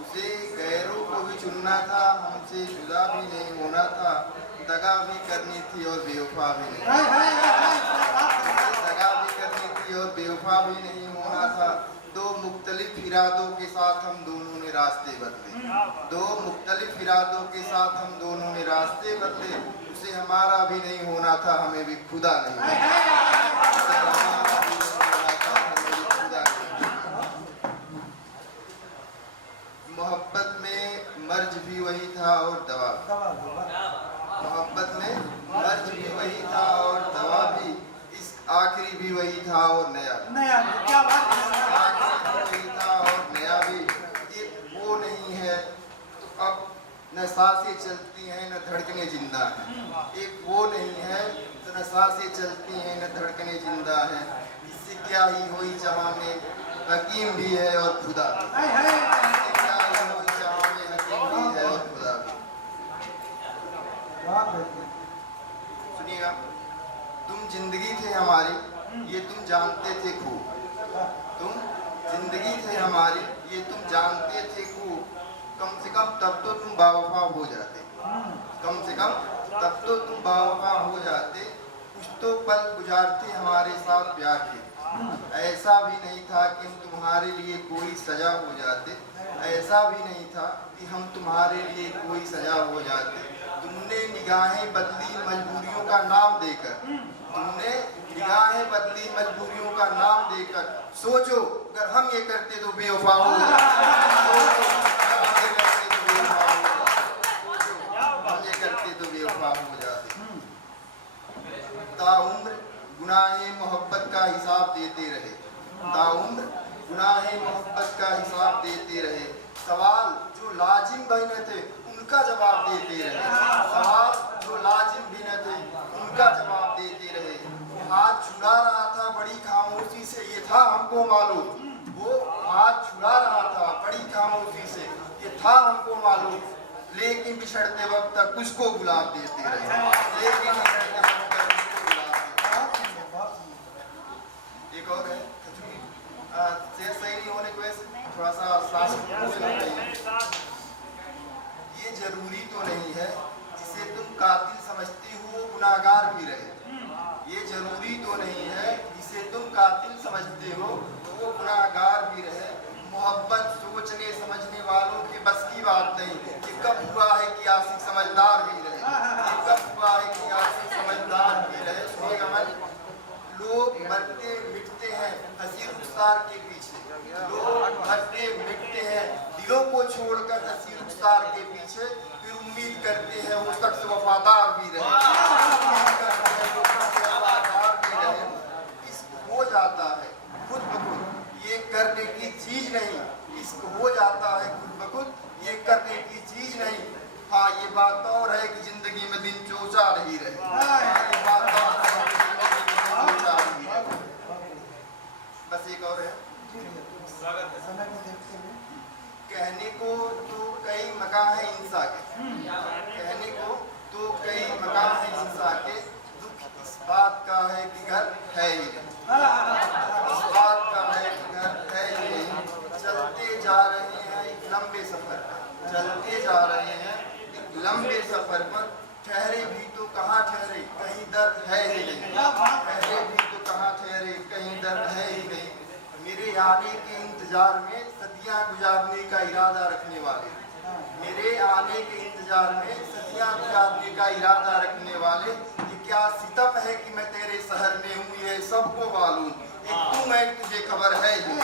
उसे गैरों को भी चुनना था, हमसे जुदा भी नहीं होना था, दगा भी करनी थी और बेवफा भी नहीं, दगा भी करनी थी और बेवफा भी नहीं होना था। दो मुख्तलिफ इरादों के साथ हम दोनों ने रास्ते बदले, दो मुख्तलिफ इरादों के साथ हम दोनों ने रास्ते बदले। उसे हमारा भी नहीं होना था, हमें भी खुदा नहीं, मोहब्बत में मर्ज भी वही था और दवा, मोहब्बत में मर्ज भी वही था और दवा भी, इस आखिरी भी वही था और नया क्या बात है, आखिरी भी वही था और नया भी। ये वो नहीं है तो अब न सांसें चलती हैं न धड़कने जिंदा है, एक वो नहीं है तो न सांसें चलती हैं न धड़कने जिंदा है। इससे क्या ही हुई जहां में हकीम भी है और खुदा, सुनिएगा। तुम जिंदगी थे हमारी, ये तुम जानते थे खूब, तुम जिंदगी थे हमारी, ये तुम जानते थे खूब। कम से कम तब तो तुम बावफा हो जाते, कम से कम तब तो तुम बावफा हो जाते। कुछ तो पल गुजारते हमारे साथ प्यार के, ऐसा भी नहीं था कि हम तुम्हारे लिए कोई सजा हो जाते, ऐसा भी नहीं था कि हम तुम्हारे लिए कोई सजा हो जाते। तुमने निगाहें बदली मजबूरियों का नाम देकर, तुमने निगाहें बदली मजबूरियों का नाम देकर। सोचो अगर हम ये करते तो बेवफा हो जाते, सोचो हम ये करते तो बेवफा हो जाते, सोचो हम ये करते तो बेवफा हो जाते। ताउम्र गुनाहे मोहब्बत का हिसाब देते रहे, ताउम्र गुनाहे मोहब्बत का हिसाब देते रहे। सवाल जो लाजिम भी न थे उनका जवाब देते रहे, सवाल जो लाजिम भी न थे उनका जवाब देते रहे। वो हाथ छुड़ा रहा था बड़ी खामोशी से, ये था हमको मालूम, वो हाथ छुड़ा रहा था बड़ी खामोशी से, ये था हमको मालूम। लेकिन बिछड़ते वक्त तक उसको गुलाब देते रहे, लेकिन बिछड़ते वक्त तक उसको गुलाब देते रहे। एक और है शेर सही नहीं होने की वजह से थोड़ा सा सांस ये जरूरी तो नहीं है जिसे तुम कातिल समझती हो वो गुनाहगार भी रहे, ये जरूरी तो नहीं है जिसे तुम कातिल समझते हो वो गुनाहगार भी रहे। मोहब्बत सोचने समझने वालों के बस की बात नहीं, ये कब हुआ है कि आशिक समझदार भी रहे, ये कब हुआ है कि आशिक समझदार भी रहे। सुनिएगा मन, लोग मरते मिटते हैं हंसी रुखसार के पीछे, लोग मरते मिटते हैं दिलों को छोड़कर हंसी रुखसार के पीछे। फिर उम्मीद करते हैं वो शख्स वफादार भी रहे, वफादार भी रहे। इश्क हो जाता है खुद ब खुद, ये करने की चीज नहीं, इश्क हो जाता है खुद ब खुद, ये करने की चीज नहीं। हाँ ये बात और है कि जिंदगी में दिन चोचा नहीं रहे, ये बात और है। बस एक और है, कहने को तो कई मकाम है इंसान के, कहने को तो कई मकाम है इंसान के। दुख इस बात का है कि घर है ही नहीं, इस बात का है कि घर है ही नहीं। चलते जा रहे हैं एक लंबे सफर पर, चलते जा रहे हैं एक लंबे सफर पर। ठहरे भी तो कहाँ ठहरे कहीं दर्द है ही नहीं, ठहरे भी तो कहाँ ठहरे कहीं दर्द है ही नहीं। मेरे आने के इंतजार में सदियां गुजारने का इरादा रखने वाले, मेरे आने के इंतजार में सदियां गुजारने का इरादा रखने वाले। ये क्या सितम है कि मैं तेरे शहर में हूँ ये सबको मालूम, एक तू मैं तुझे खबर है ही।